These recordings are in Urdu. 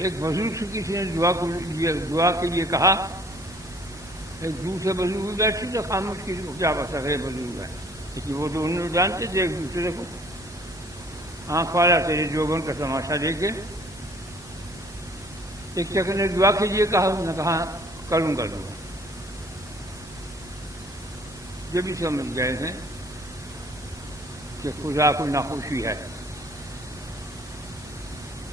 ایک بزرگ سے کسی نے دعا کے لیے کہا، ایک دوسرے بزرگ بیٹھے تو خاموش کسی کو کیا پتا ہے بزرگ ہے، کیونکہ وہ تو انہوں جانتے تھے ایک دوسرے کو. آنکھ والا تیرے جوبن کا تماشا دے کے ایک چکر نے دعا کے لیے کہا، انہوں نے کہا کروں گا دعا. یہ بھی سمجھ گئے ہیں کہ خدا کو ناخوشی ہے،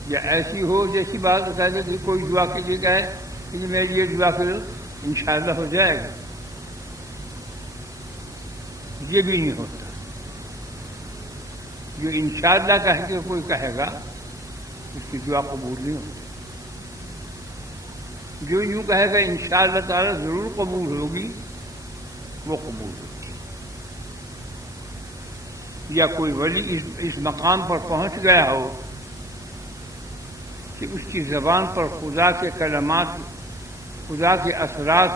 یا ایسی ہو جیسی بات کہتے کہ کوئی دعا کے لیے کہے کہ میری یہ دعا کرو انشاءاللہ ہو جائے گا. یہ بھی نہیں ہوتا. جو انشاءاللہ کہہ کے کوئی کہے گا اس کی دعا قبول نہیں ہوتی. جو یوں کہے گا انشاءاللہ تعالی ضرور قبول ہوگی وہ قبول ہوگی. یا کوئی ولی اس مقام پر پہنچ گیا ہو کہ اس کی زبان پر خدا کے کلمات، خدا کے اثرات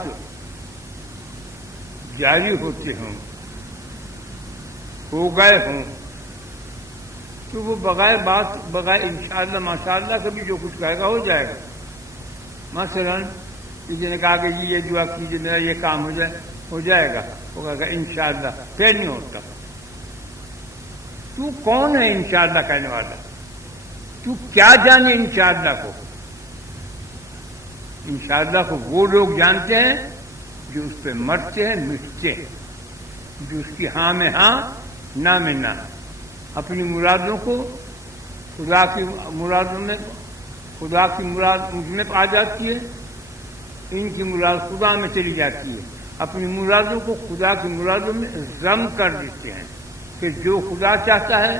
جاری ہوتے ہوں، ہو گئے ہوں، تو وہ بغیر انشاءاللہ ماشاءاللہ کبھی جو کچھ کہے گا ہو جائے گا. مثلا کسی نے کہا کہ یہ دعا کیجیے میرا یہ کام ہو جائے گا، وہ کہے گا انشاءاللہ، پھر نہیں ہوتا. تو کون ہے انشاءاللہ کہنے والا؟ تو کیا جانے انشاءاللہ کو؟ انشاءاللہ کو وہ لوگ جانتے ہیں جو اس پہ مرتے ہیں، مٹتے ہیں، جو اس کی ہاں میں ہاں نہ میں نہ، اپنی مرادوں کو خدا کی مرادوں میں، خدا کی مراد مجھ میں آ جاتی ہے، ان کی مراد خدا میں چلی جاتی ہے. اپنی مرادوں کو خدا کی مرادوں میں ضم کر دیتے ہیں کہ جو خدا چاہتا ہے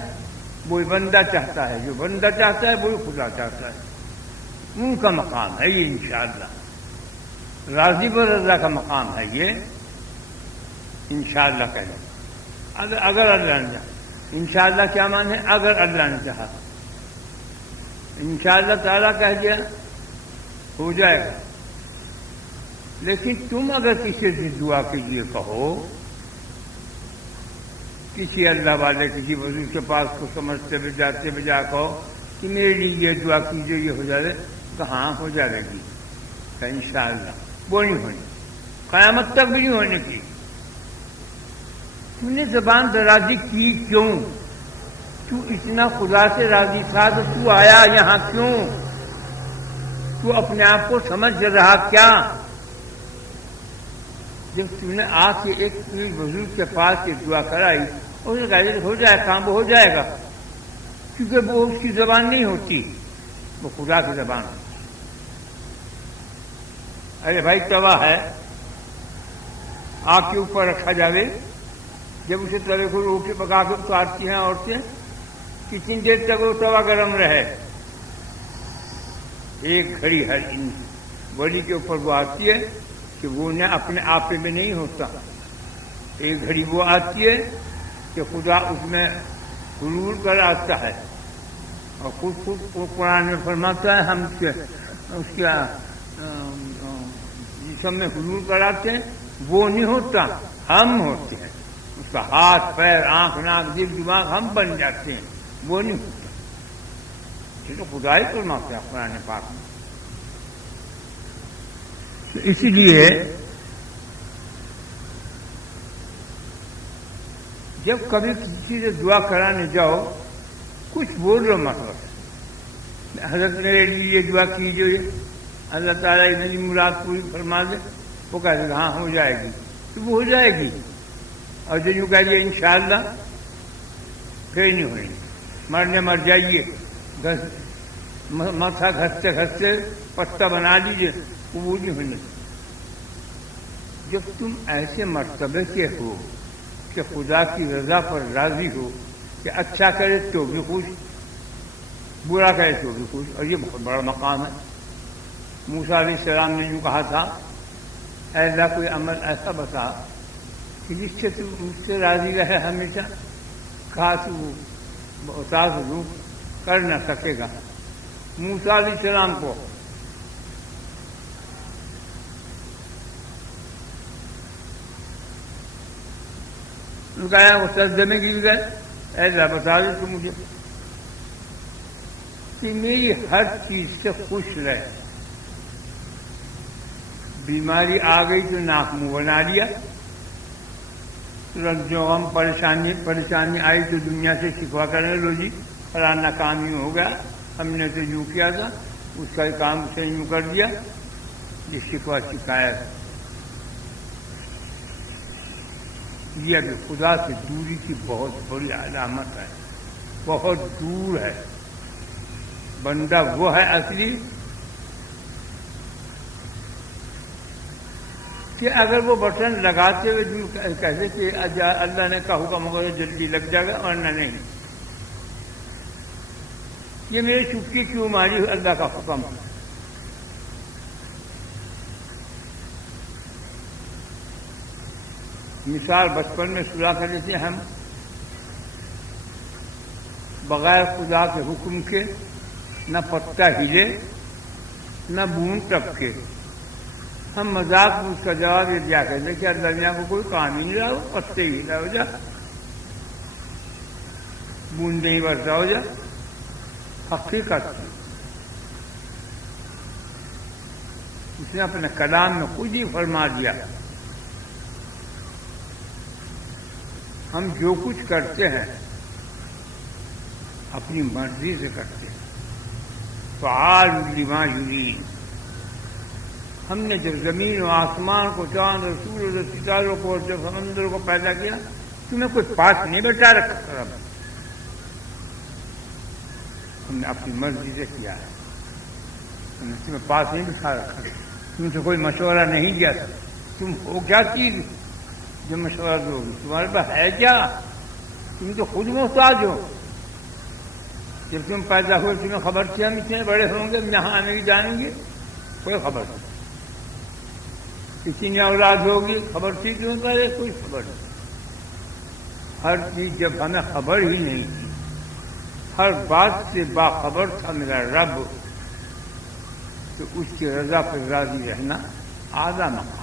وہی بندہ چاہتا ہے، جو بندہ چاہتا ہے وہی خدا چاہتا ہے. ان کا مقام ہے یہ انشاءاللہ. راضی برضا کا مقام ہے یہ انشاءاللہ کہنا. اگر اللہ نے چاہا، انشاءاللہ کیا معنی ہے؟ اگر اللہ نے چاہا. انشاءاللہ تعالیٰ کہہ دیا ہو جائے گا. لیکن تم اگر کسی سے دعا کے لیے کہو، کسی اللہ والے کسی بزرگ کے پاس کو سمجھتے بجاتے بجا کہو کہ میرے لیے یہ دعا کیجیے یہ ہو جائے، کہاں ہو جائے گی؟ کہ انشاءاللہ وہ نہیں ہونی، قیامت تک بھی نہیں ہونے کی. تم نے زبان درازی کی کیوں؟ تو اتنا خدا سے راضی تھا تو تو آیا یہاں کیوں؟ تو اپنے آپ کو سمجھ رہا کیا؟ جب تم نے آ کے ایک بزرگ کے پاس یہ دعا کرائی اور اسے کہا ہو جائے کام، وہ ہو جائے گا، کیونکہ وہ اس کی زبان نہیں ہوتی، وہ خدا کی زبان ہوتی. ارے بھائی توا ہے، آگ کے اوپر رکھا جاوے، جب اسے تلے کو روٹی پکا کے اتارتی ہیں عورتیں، کتنی دیر تک وہ توا گرم رہے؟ ایک گھڑی ہر ولی کے اوپر وہ آتی ہے کہ وہ نہ اپنے آپ میں نہیں ہوتا. ایک گھڑی وہ آتی ہے کہ خدا اس میں حلول کر آتا ہے، اور خود قرآن میں فرماتا ہے ہم اس کے جسم میں حلول کراتے ہیں. وہ نہیں ہوتا، ہم ہوتے ہیں. اس کا ہاتھ پیر آنکھ ناک دل دماغ ہم بن جاتے ہیں، وہ نہیں ہوتا. یہ تو خدا ہی فرماتا ہے قرآن پاک میں. اسی لیے جب کبھی کسی سے دعا کرانے جاؤ کچھ بول رہو مطلب حضرت میرے لیے یہ دعا کیجیے اللہ تعالیٰ میری مراد پوری فرما دے، وہ کہتے ہیں ہاں ہو جائے گی، تو وہ ہو جائے گی. اور جو یوں کہہ دیا انشاءاللہ پھر نہیں ہوئی. مرنے مر جائیے، ماتھا گھستے گھستے پتہ بنا دیجیے، قبول نہیں ہونے. جب تم ایسے مرتبے کے ہو کہ خدا کی رضا پر راضی ہو کہ اچھا کرے تو بھی خوش، برا کرے تو بھی خوش، اور یہ بہت بڑا مقام ہے. موسیٰ علیہ السلام نے یوں کہا تھا اے اللہ کوئی عمل ایسا بتا کہ جس سے تو مجھ سے راضی رہے ہمیشہ. کہا تو بتا دوں، کر نہ سکے گا. موسیٰ علیہ السلام کو کہا وہ سجدے میں گر گئے، اے اللہ بتا دے تو مجھے. کہ میری ہر چیز سے خوش رہے. بیماری آ گئی تو ناک منہ بنا لیا، ترنت جو غم پریشانی آئی تو دنیا سے شکوہ کرنے لو جی فلانا کام یوں ہو گیا، ہم نے تو یوں کیا تھا، اس کا کام سے یوں کر دیا. یہ شکوہ شکایت یہ ابھی خدا سے دوری کی بہت بڑی علامت ہے، بہت دور ہے. بندہ وہ ہے اصلی کہ اگر وہ بٹن لگاتے ہوئے جو کہتے کہ اللہ نے کہا حکم ہوگا تو جلدی لگ جائے گا، ورنہ نہیں. یہ میری چپکی کیوں ماری اللہ کا حکم. مثال بچپن میں سلا کرتے تھے ہم، بغیر خدا کے حکم کے نہ پتا ہلے نہ بوند ٹپکے. ہم مذاق میں اس کا جواب یہ دیا کرتے کہ اللہ میاں کو کوئی کام ہی نہیں رہا، وہ پتے ہی رہا ہو جا، بوند نہیں برسا ہو جا. حقیقت اس نے اپنے کلام میں خود ہی فرما دیا. ہم جو کچھ کرتے ہیں اپنی مرضی سے کرتے ہیں. فعال لما یرید. ہم نے جب زمین و آسمان کو، چاند اور سورج اور ستاروں کو اور جب سمندر کو پیدا کیا، تمہیں کوئی پاس نہیں بچا رکھا. ہم نے اپنی مرضی سے کیا ہے، ہم نے تمہیں پاس نہیں بٹھا رکھا، تم سے کوئی مشورہ نہیں دیا. تم ہو کیا چیز جو مشورہ دو گی؟ تمہارے پاس ہے کیا؟ تم تو خود محتاج ہو. جب تم پیدا ہوئے تمہیں خبر تھی ہم اتنے بڑے ہوں گے، یہاں آنے کی جانیں گے؟ کوئی خبر نہیں. کسی نے اولاد ہوگی، خبر تھی کیوں کرے؟ کوئی خبر نہیں. ہر چیز جب ہمیں خبر ہی نہیں تھی، ہر بات سے باخبر تھا میرا رب، تو اس کی رضا پر راضی رہنا اعلیٰ مقام.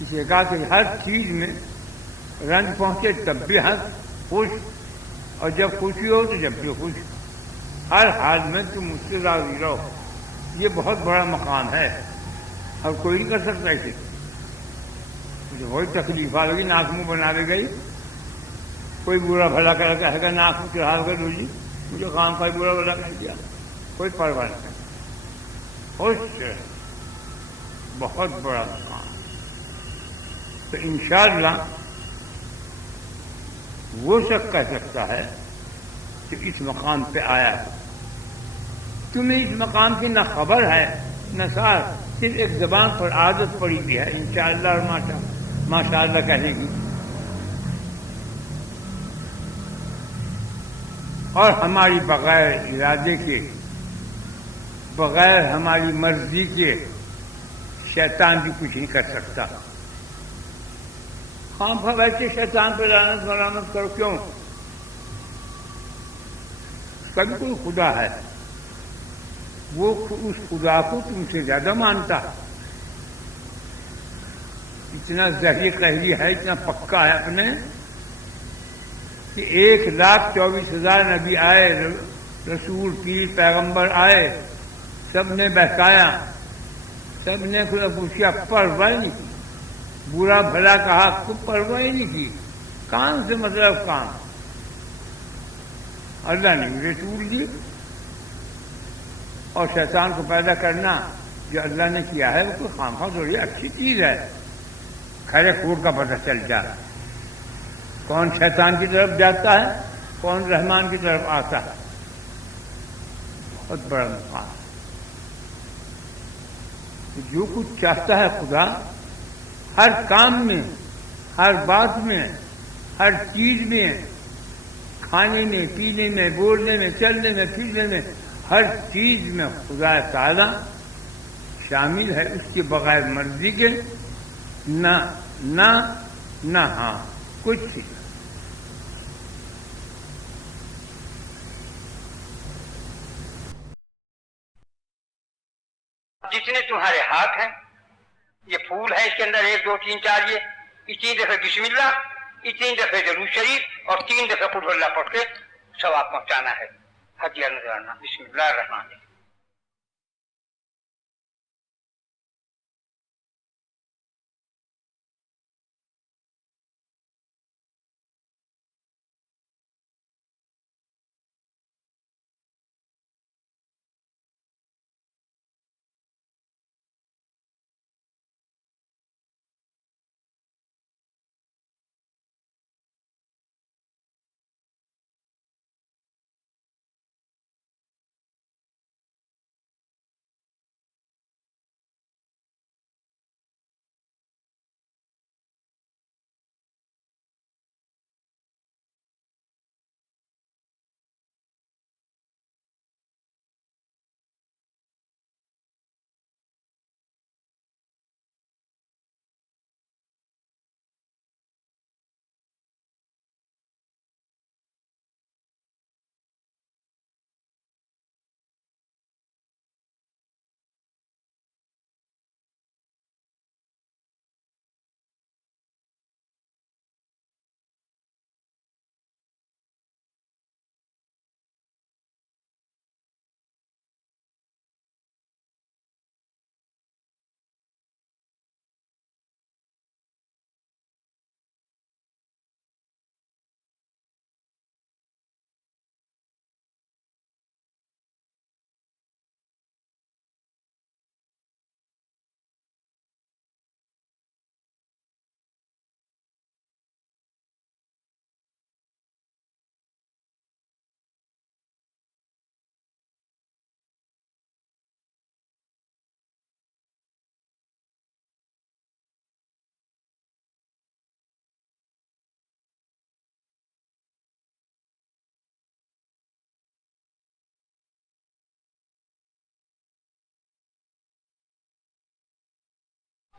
اس نے کہا کہ ہر چیز میں رنج پہنچے تب بھی ہنس خوش، اور جب خوشی ہو تو جب بھی خوش. ہر حال میں تم مجھ سے راضی رہو. یہ بہت بڑا مقام ہے اور کوئی نہیں کر سکتا اسے. مجھے وہی تکلیف آ گئی، ناک منہ بنا دے گئی. کوئی برا بھلا کر کہے گا ناک منہ چڑھا کر دو جی مجھے کام کا برا بھلا کر دیا، کوئی پرواہ نہیں. خوش بہت بڑا مقام. تو انشاءاللہ وہ شخص کہہ سکتا ہے کہ اس مقام پہ آیا ہے. تمہیں اس مقام کی نہ خبر ہے نہ سار، صرف ایک زبان پر عادت پڑی بھی ہے انشاءاللہ اور ماشاءاللہ کہنے کی. اور ہماری بغیر ارادے کے، بغیر ہماری مرضی کے شیطان بھی کچھ نہیں کر سکتا. خام خواہ ویسے شیطان پہ لعنت ملامت کرو کیوں؟ کبھی کوئی خدا ہے، وہ اس خدا کو تم سے زیادہ مانتا، اتنا ذہنی قہری ہے، اتنا پکا ہے اپنے کہ 1,24,000 نبی آئے، رسول پیر پیغمبر آئے، سب نے بہکایا، سب نے خدا پوچھا، پرواہ نہیں کی. برا بھلا کہا، کچھ پرواہ ہی نہیں کی. کان سے مطلب کام. اللہ نے رسول دی، اور شیطان کو پیدا کرنا جو اللہ نے کیا ہے وہ کوئی خواہ تھوڑی اچھی چیز ہے. کھڑے کھوٹ کا پتہ چل جائے کون شیطان کی طرف جاتا ہے، کون رحمان کی طرف آتا ہے. بہت بڑا مقام. جو کچھ چاہتا ہے خدا، ہر کام میں، ہر بات میں، ہر چیز میں، کھانے میں، پینے میں، بولنے میں، چلنے میں، پھرنے میں، ہر چیز میں خدا تعالی شامل ہے. اس کے بغیر مرضی کے نہ ہاں کچھ ہی. جتنے تمہارے ہاتھ ہیں، یہ پھول ہے، اس کے اندر 1 2 3 4 یہ 3 دفعہ بسم اللہ، 3 دفعہ درود شریف اور 3 دفعہ قل اللہ پڑھ کے ثواب پہنچانا ہے. ہدیہ نذرانہ۔ بسم اللہ الرحمن الرحیم۔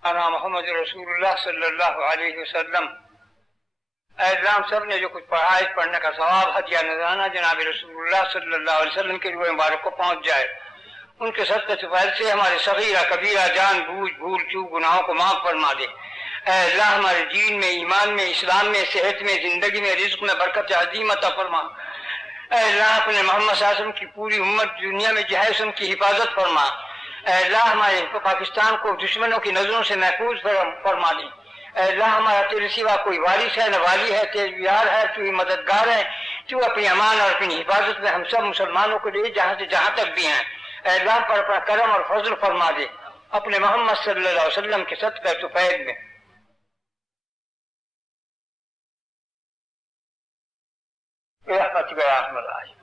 انا محمد رسول اللہ صلی اللہ علیہ وسلم۔ اے اللہ، ہم سب نے جو کچھ پڑھا ہے پڑھنے کا ثواب ہدیہ نذرانہ جناب رسول اللہ صلی اللہ علیہ وسلم کے روح مبارک کو پہنچ جائے۔ ان کے صدقے سے فیض سے ہمارے صغیرہ کبیرہ جان بوجھ بھول چوک گناہوں کو معاف فرما دے۔ اے اللہ، ہمارے دین میں، ایمان میں، اسلام میں، صحت میں، زندگی میں، رزق میں برکت عظیم عطا فرما۔ اے اللہ، اپنے محمد صلی اللہ علیہ وسلم کی پوری امت دنیا میں جہیز ان کی حفاظت فرما۔ اے اللہ، ہمارے پاکستان کو دشمنوں کی نظروں سے محفوظ فرما دے۔ اے اللہ، ہمارا تیرے سوا کوئی وارث ہے نہ والی ہے، تیرے یار ہے، تو ہی مددگار ہے۔ تو اپنی امان اور اپنی حفاظت میں ہم سب مسلمانوں کو دے جہاں سے جہاں تک بھی ہیں۔ اے اللہ، پر اپنا کرم اور فضل فرما دے اپنے محمد صلی اللہ علیہ وسلم کے صدقہ طفیل میں۔ برحمتک یا ارحم الراحمین۔